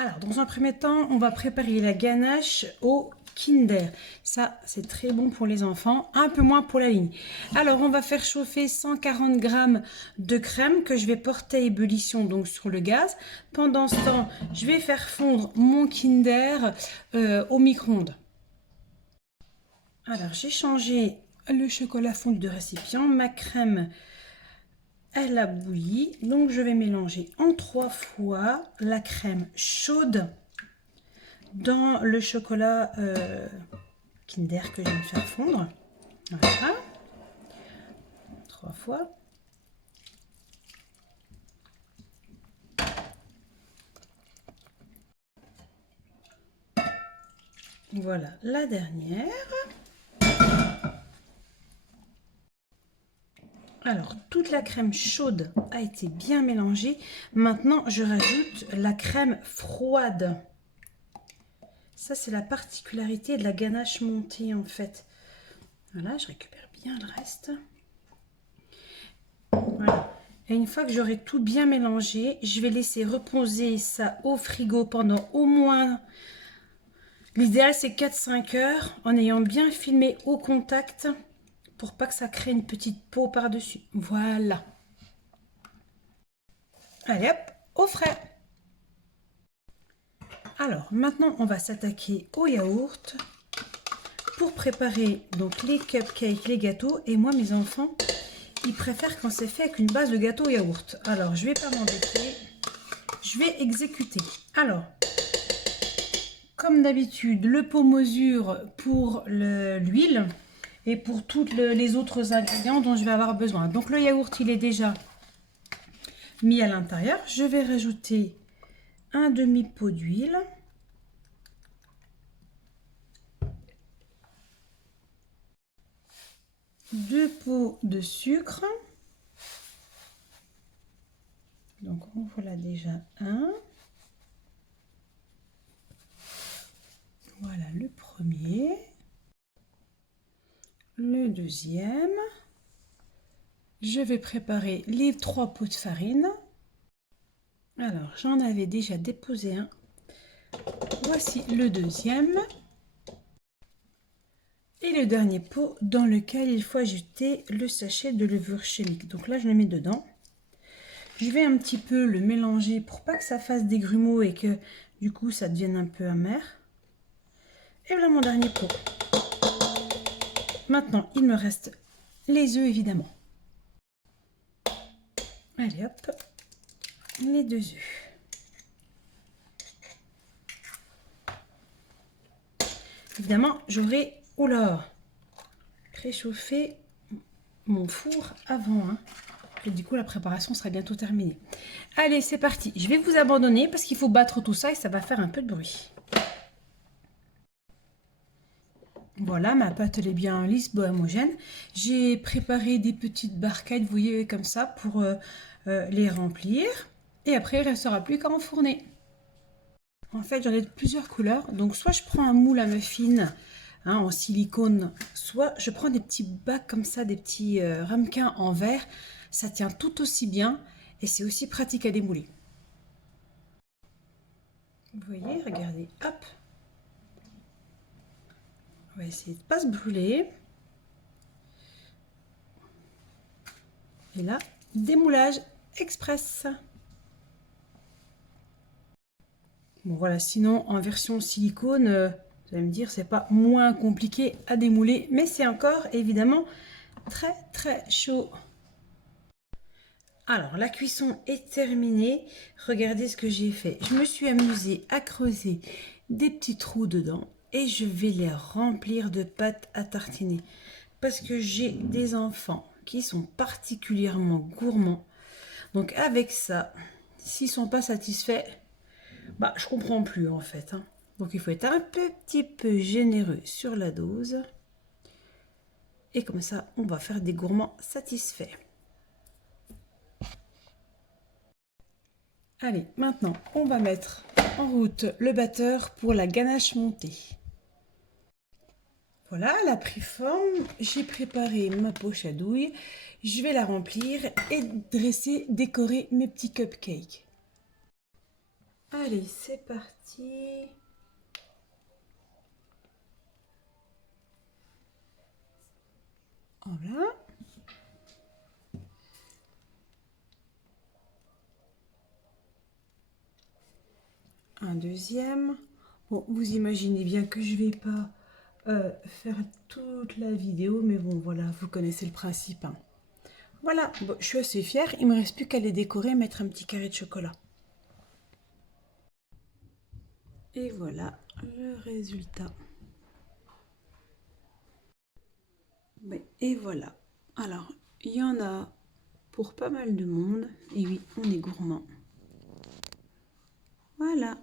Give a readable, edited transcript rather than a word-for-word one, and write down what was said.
Alors, dans un premier temps, on va préparer la ganache au Kinder. Ça, c'est très bon pour les enfants, un peu moins pour la ligne. Alors, on va faire chauffer 140 g de crème que je vais porter à ébullition donc sur le gaz. Pendant ce temps, je vais faire fondre mon Kinder au micro-ondes. Alors, j'ai changé le chocolat fondu de récipient, ma crème elle a bouilli, donc je vais mélanger en 3 fois la crème chaude dans le chocolat Kinder que je viens de faire fondre. Voilà, 3 fois. Voilà la dernière. Alors, toute la crème chaude a été bien mélangée. Maintenant, je rajoute la crème froide. Ça, c'est la particularité de la ganache montée, en fait. Voilà, je récupère bien le reste. Voilà. Et une fois que j'aurai tout bien mélangé, je vais laisser reposer ça au frigo pendant au moins... L'idéal, c'est 4-5 heures, en ayant bien filmé au contact pour pas que ça crée une petite peau par-dessus. Voilà. Allez hop, au frais. Alors, maintenant, on va s'attaquer au yaourt pour préparer donc les cupcakes, les gâteaux. Et moi, mes enfants, ils préfèrent quand c'est fait avec une base de gâteau au yaourt. Alors, je vais pas m'embêter. Je vais exécuter. Alors, comme d'habitude, le pot mesure pour l'huile et pour tous les autres ingrédients dont je vais avoir besoin. Donc, le yaourt, il est déjà mis à l'intérieur. Je vais rajouter un demi-pot d'huile. Deux pots de sucre. Donc, en voilà déjà un. Voilà le premier. Le deuxième. Je vais préparer les 3 pots de farine. Alors, j'en avais déjà déposé un. Voici le deuxième. Et le dernier pot dans lequel il faut ajouter le sachet de levure chimique. Donc là, je le mets dedans. Je vais un petit peu le mélanger pour pas que ça fasse des grumeaux et que du coup, ça devienne un peu amer. Et voilà mon dernier pot. Maintenant, il me reste les œufs, évidemment. Allez hop, les 2 œufs. Évidemment, j'aurai préchauffé mon four avant. Et du coup, la préparation sera bientôt terminée. Allez, c'est parti. Je vais vous abandonner parce qu'il faut battre tout ça et ça va faire un peu de bruit. Voilà, ma pâte elle est bien lisse, homogène. J'ai préparé des petites barquettes, vous voyez, comme ça, pour les remplir. Et après, il ne restera plus qu'à enfourner. En fait, j'en ai de plusieurs couleurs. Donc, soit je prends un moule à muffins en silicone, soit je prends des petits bacs comme ça, des petits ramequins en verre. Ça tient tout aussi bien et c'est aussi pratique à démouler. Vous voyez, regardez, hop. On va essayer de ne pas se brûler. Et là, démoulage express. Bon voilà, sinon en version silicone, vous allez me dire, c'est pas moins compliqué à démouler, mais c'est encore évidemment très très chaud. Alors la cuisson est terminée. Regardez ce que j'ai fait. Je me suis amusée à creuser des petits trous dedans et je vais les remplir de pâte à tartiner parce que j'ai des enfants qui sont particulièrement gourmands. Donc avec ça, s'ils sont pas satisfaits, bah je comprends plus en fait. Donc il faut être un petit peu généreux sur la dose. Et comme ça, on va faire des gourmands satisfaits. Allez, maintenant, on va mettre en route le batteur pour la ganache montée. Voilà, elle a pris forme. J'ai préparé ma poche à douille. Je vais la remplir et décorer mes petits cupcakes. Allez, c'est parti. Voilà. Un deuxième. Bon, vous imaginez bien que je vais pas faire toute la vidéo, mais bon, voilà, vous connaissez le principe, hein. Voilà, bon, je suis assez fière. Il me reste plus qu'à les décorer et mettre un petit carré de chocolat. Et voilà le résultat. Et voilà. Alors, il y en a pour pas mal de monde. Et oui, on est gourmand. Voilà.